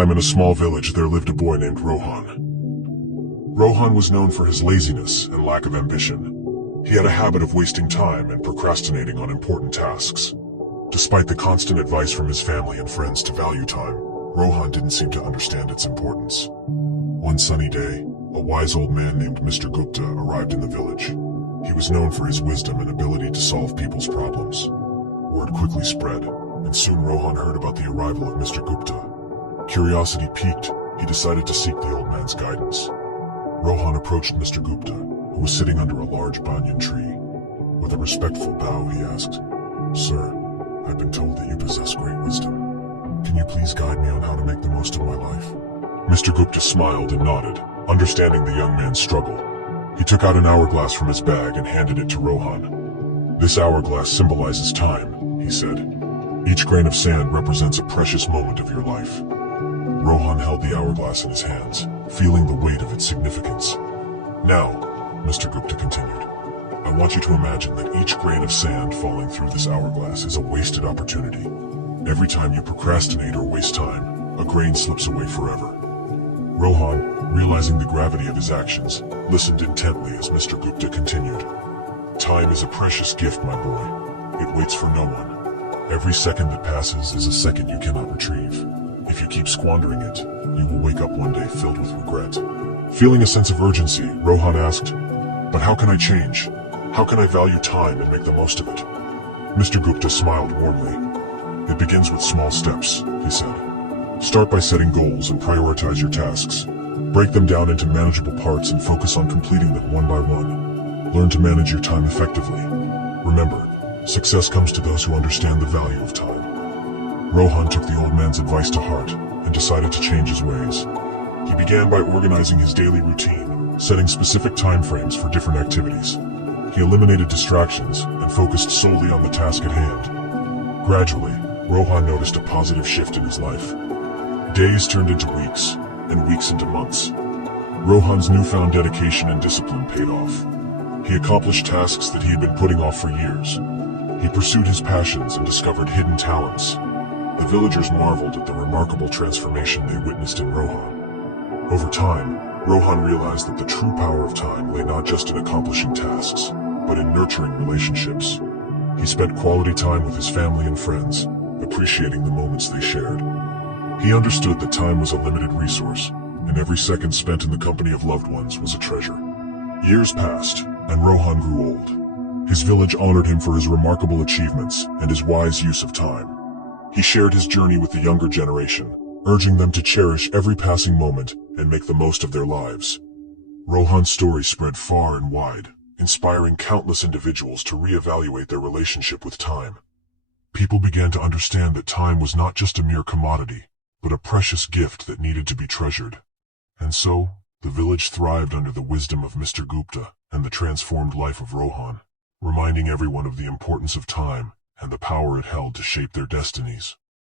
In a small village, there lived a boy named Rohan. Rohan was known for his laziness and lack of ambition. He had a habit of wasting time and procrastinating on important tasks. Despite the constant advice from his family and friends to value time, Rohan didn't seem to understand its importance. One sunny day, a wise old man named Mr. Gupta arrived in the village. He was known for his wisdom and ability to solve people's problems. Word quickly spread, and soon Rohan heard about the arrival of Mr. Gupta. Curiosity piqued, he decided to seek the old man's guidance. Rohan approached Mr. Gupta, who was sitting under a large banyan tree. With a respectful bow, he asked, "Sir, I've been told that you possess great wisdom. Can you please guide me on how to make the most of my life?" Mr. Gupta smiled and nodded, understanding the young man's struggle. He took out an hourglass from his bag and handed it to Rohan. "This hourglass symbolizes time," he said. "Each grain of sand represents a precious moment of your life." Rohan held the hourglass in his hands, feeling the weight of its significance. "Now," Mr. Gupta continued, "I want you to imagine that each grain of sand falling through this hourglass is a wasted opportunity. Every time you procrastinate or waste time, a grain slips away forever." Rohan, realizing the gravity of his actions, listened intently as Mr. Gupta continued. "Time is a precious gift, my boy. It waits for no one. Every second that passes is a second you cannot retrieve. If you keep squandering it, you will wake up one day filled with regret." Feeling a sense of urgency, Rohan asked, "But how can I change? How can I value time and make the most of it?" Mr. Gupta smiled warmly. "It begins with small steps," he said. "Start by setting goals and prioritize your tasks. Break them down into manageable parts and focus on completing them one by one. Learn to manage your time effectively. Remember, success comes to those who understand the value of time." Rohan took the old man's advice to heart and decided to change his ways. He began by organizing his daily routine, setting specific time frames for different activities. He eliminated distractions and focused solely on the task at hand. Gradually, Rohan noticed a positive shift in his life. Days turned into weeks, and weeks into months. Rohan's newfound dedication and discipline paid off. He accomplished tasks that he had been putting off for years. He pursued his passions and discovered hidden talents. The villagers marveled at the remarkable transformation they witnessed in Rohan. Over time, Rohan realized that the true power of time lay not just in accomplishing tasks, but in nurturing relationships. He spent quality time with his family and friends, appreciating the moments they shared. He understood that time was a limited resource, and every second spent in the company of loved ones was a treasure. Years passed, and Rohan grew old. His village honored him for his remarkable achievements and his wise use of time. He shared his journey with the younger generation, urging them to cherish every passing moment and make the most of their lives. Rohan's story spread far and wide, inspiring countless individuals to reevaluate their relationship with time. People began to understand that time was not just a mere commodity, but a precious gift that needed to be treasured. And so, the village thrived under the wisdom of Mr. Gupta and the transformed life of Rohan, reminding everyone of the importance of time and the power it held to shape their destinies.